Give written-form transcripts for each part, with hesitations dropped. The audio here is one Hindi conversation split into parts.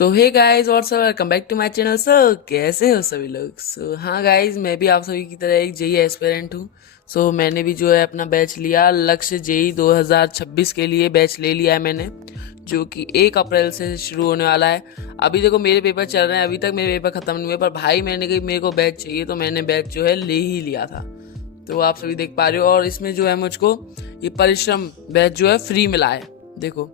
So hey guys what's up, welcome back to my channel. So कैसे हो सभी लोग? हाँ गाइस, मैं भी आप सभी की तरह एक जेई एस्पिरेंट हूँ। मैंने भी जो है अपना बैच लिया, लक्ष्य जेई 2026 के लिए बैच ले लिया है मैंने, जो कि 1 अप्रैल से शुरू होने वाला है। अभी देखो मेरे पेपर चल रहे हैं, अभी तक मेरे पेपर खत्म नहीं हुए, पर भाई मैंने कही मेरे को बैच चाहिए तो मैंने बैच जो है ले ही लिया था। तो आप सभी देख पा रहे हो, और इसमें जो है मुझको ये परिश्रम बैच जो है फ्री मिला है। देखो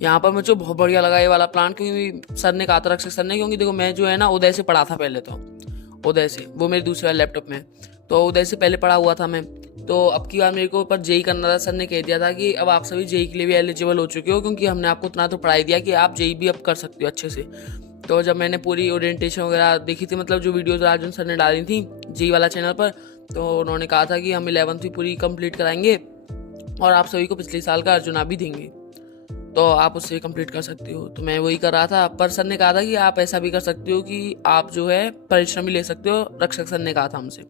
यहाँ पर मुझे बहुत बढ़िया लगा ये वाला प्लान, क्योंकि सर ने कहा था, रक्षक सर ने, क्योंकि देखो मैं जो है ना उदय से पढ़ा था पहले, तो उदय से, वो मेरे दूसरे वाले लैपटॉप में, तो उदय से पहले पढ़ा हुआ था मैं। तो अब की बार मेरे को ऊपर जेई करना था। सर ने कह दिया था कि अब आप सभी जेई के लिए भी एलिजिबल हो चुके हो, क्योंकि हमने आपको उतना तो पढ़ाई दिया कि आप जेई भी अब कर सकते हो अच्छे से। तो जब मैंने पूरी ओरिएंटेशन वगैरह देखी थी, मतलब जो वीडियोज राजन सर ने डाली थी जेई वाला चैनल पर, तो उन्होंने कहा था कि हम 11वीं भी पूरी कंप्लीट कराएंगे और आप सभी को पिछले साल का अर्जुना भी देंगे, तो आप उससे कंप्लीट कर सकते हो। तो मैं वही कर रहा था, पर सर ने कहा था कि आप ऐसा भी कर सकते हो कि आप जो है परिश्रम भी ले सकते हो, रक्षक सर ने कहा था हमसे।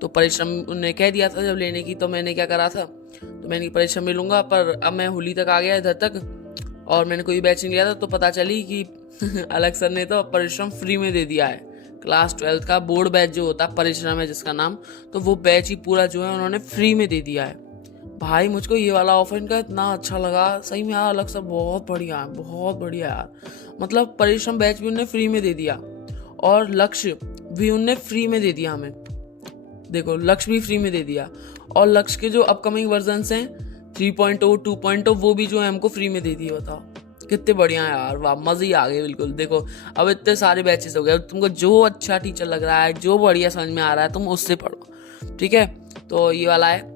तो परिश्रम उन्होंने कह दिया था जब लेने की, तो मैंने क्या करा था, तो मैंने परिश्रम भी लूंगा। पर अब मैं होली तक आ गया इधर तक और मैंने कोई बैच नहीं लिया था, तो पता चली कि अलग सर ने तो परिश्रम फ्री में दे दिया है। क्लास 12th का बोर्ड बैच जो होता है, परिश्रम है जिसका नाम, तो वो बैच ही पूरा जो है उन्होंने फ्री में दे दिया है। भाई मुझको ये वाला ऑफर इनका इतना अच्छा लगा, सही में यार अलग सा बहुत बढ़िया है, बहुत बढ़िया यार। मतलब परिश्रम बैच भी उनने फ्री में दे दिया और लक्ष्य भी उनने फ्री में दे दिया हमें। देखो लक्ष्य भी फ्री में दे दिया, और लक्ष्य के जो अपकमिंग वर्जन हैं 3.0 2.0 वो भी जो है हमको फ्री में दे दिए। बताओ कितने बढ़िया है यार, वाह मजे ही आ गए बिल्कुल। देखो अब इतने सारे बैचेस हो गए, तुमको जो अच्छा टीचर लग रहा है, जो बढ़िया समझ में आ रहा है, तुम उससे पढ़ो, ठीक है। तो ये वाला है,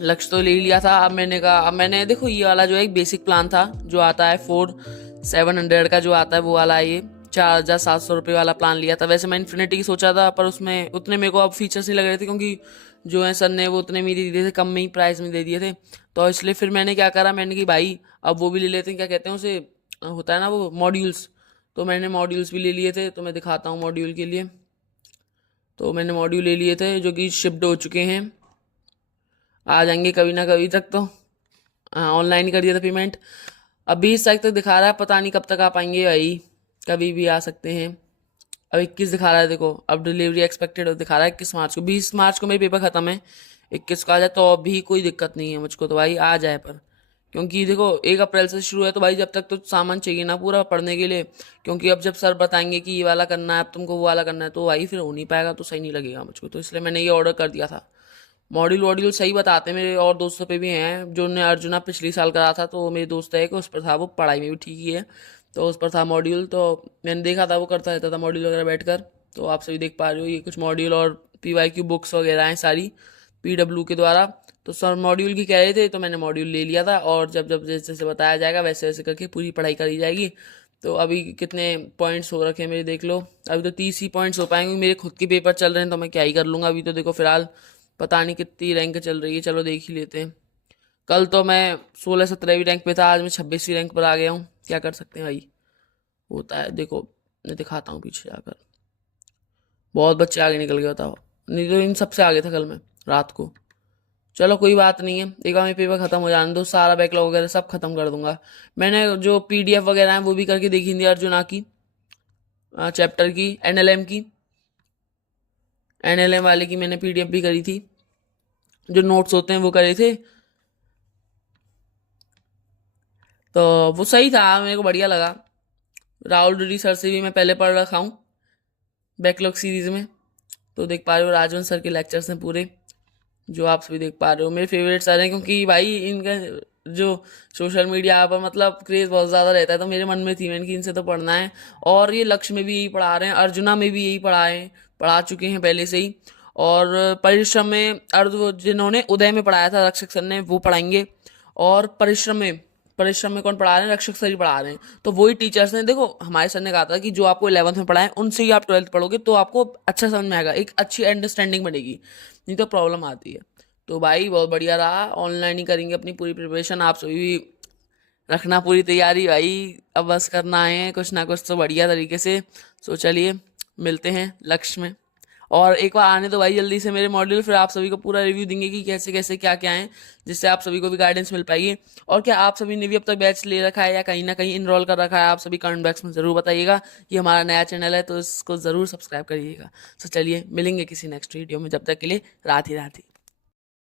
लक्ष्य तो ले लिया था। अब मैंने कहा, अब मैंने देखो ये वाला जो है एक बेसिक प्लान था जो आता है 4700 का जो आता है वो वाला है, ये 4700 रुपये वाला प्लान लिया था। वैसे मैं इन्फिनिटी की सोचा था, पर उसमें उतने मेरे को अब फीचर्स नहीं लग रहे थे, क्योंकि जो है सर ने वो उतने में दे दिए थे, कम में ही प्राइस में दे दिए थे। तो इसलिए फिर मैंने क्या करा, मैंने कि भाई अब वो भी ले लेते हैं, क्या कहते हैं उसे, होता है ना वो मॉड्यूल्स। तो मैंने मॉड्यूल्स भी ले लिए थे, तो मैं दिखाता हूँ मॉड्यूल के लिए। तो मैंने मॉड्यूल ले लिए थे जो कि शिफ्ट हो चुके हैं, आ जाएंगे कभी ना कभी तक। तो हाँ, ऑनलाइन ही कर दिया था पेमेंट। अब 20 तारीख तक दिखा रहा है, पता नहीं कब तक आ पाएंगे भाई, कभी भी आ सकते हैं। अब 21 दिखा रहा है, देखो अब डिलीवरी एक्सपेक्टेड दिखा रहा है 21 मार्च को। 20 मार्च को मेरे पेपर खत्म है, 21 को आ जाए तो अभी कोई दिक्कत नहीं है मुझको, तो भाई आ जाए। पर क्योंकि देखो 1 अप्रैल से शुरू है, तो भाई जब तक तो सामान चाहिए ना पूरा पढ़ने के लिए, क्योंकि अब जब सर बताएंगे कि ये वाला करना है, अब तुमको वो वाला करना है, तो भाई फिर हो नहीं पाएगा, तो सही नहीं लगेगा मुझको। तो इसलिए मैंने ये ऑर्डर कर दिया था। मॉड्यूल वॉड्यूल सही बताते हैं, मेरे और दोस्तों पे भी हैं जो ने अर्जुना पिछली साल करा था, तो मेरे दोस्त है कि उस पर था, वो पढ़ाई में भी ठीक ही है, तो उस पर था मॉड्यूल। तो मैंने देखा था वो करता रहता था मॉड्यूल वगैरह बैठकर। तो आप सभी देख पा रहे हो ये कुछ मॉड्यूल और PYQ बुक्स वगैरह हैं सारी PW के द्वारा। तो सर मॉड्यूल की कह रहे थे, तो मैंने मॉड्यूल ले लिया था, और जब जब जैसे जैसे बताया जाएगा वैसे वैसे करके पूरी पढ़ाई करी जाएगी। तो अभी कितने पॉइंट्स हो रखे हैं मेरे, देख लो। अभी तो 30 ही पॉइंट्स हो पाएंगे, मेरे खुद के पेपर चल रहे हैं, तो मैं क्या ही कर लूँगा अभी। तो देखो फिलहाल पता नहीं कितनी रैंक चल रही है, चलो देख ही लेते हैं। कल तो मैं 16-17वीं रैंक पे था, आज मैं 26वीं रैंक पर आ गया हूँ, क्या कर सकते हैं भाई, होता है। देखो मैं दिखाता हूँ पीछे जाकर, बहुत बच्चे आगे निकल गए, बताओ, नहीं तो इन सबसे आगे था कल मैं रात को। चलो कोई बात नहीं है, एक बार मेरे पेपर खत्म हो जाने दो, सारा बैकलॉग वगैरह सब खत्म कर दूंगा। मैंने जो PDF वगैरह है वो भी करके देखी थी अर्जुना की, चैप्टर की, NLM की, NLM वाले की मैंने PDF भी करी थी, जो नोट्स होते हैं वो करे थे। तो वो सही था, मेरे को बढ़िया लगा। राहुल डूडी सर से भी मैं पहले पढ़ रखा हूँ बैकलॉग सीरीज में। तो देख पा रहे हो राजवंत सर के लेक्चर्स हैं पूरे, जो आप सभी देख पा रहे हो। मेरे फेवरेट सर हैं, क्योंकि भाई इनका जो सोशल मीडिया पर मतलब क्रेज बहुत ज़्यादा रहता है, तो मेरे मन में थी मैंने कि इनसे तो पढ़ना है। और ये लक्ष्य में भी यही पढ़ा रहे हैं, अर्जुना में भी यही पढ़ा चुके हैं पहले से ही। और परिश्रम में अर्ध जिन्होंने उदय में पढ़ाया था रक्षक सर ने, वो पढ़ाएंगे। और परिश्रम में कौन पढ़ा रहे हैं, रक्षक सर ही पढ़ा रहे हैं। तो वही टीचर्स ने, देखो हमारे सर ने कहा था कि जो आपको 11th में पढ़ाए उनसे ही आप 12th पढ़ोगे, तो आपको अच्छा समझ में आएगा, एक अच्छी अंडरस्टैंडिंग बनेगी, नहीं तो प्रॉब्लम आती है। तो भाई बहुत बढ़िया रहा, ऑनलाइन ही करेंगे अपनी पूरी प्रिपरेशन, आप सभी भी रखना पूरी तैयारी भाई। अब बस करना है कुछ ना कुछ तो बढ़िया तरीके से। चलिए मिलते हैं लक्ष्य में, और एक बार आने दो भाई जल्दी से मेरे मॉड्यूल, फिर आप सभी को पूरा रिव्यू देंगे कि कैसे कैसे क्या क्या है, जिससे आप सभी को भी गाइडेंस मिल पाएगी। और क्या आप सभी ने भी अब तक बैच ले रखा है या कहीं ना कहीं इनरोल कर रखा है, आप सभी कमेंट बॉक्स में ज़रूर बताइएगा। ये हमारा नया चैनल है तो इसको ज़रूर सब्सक्राइब करिएगा। तो चलिए मिलेंगे किसी नेक्स्ट वीडियो में, जब तक के लिए राधे राधे।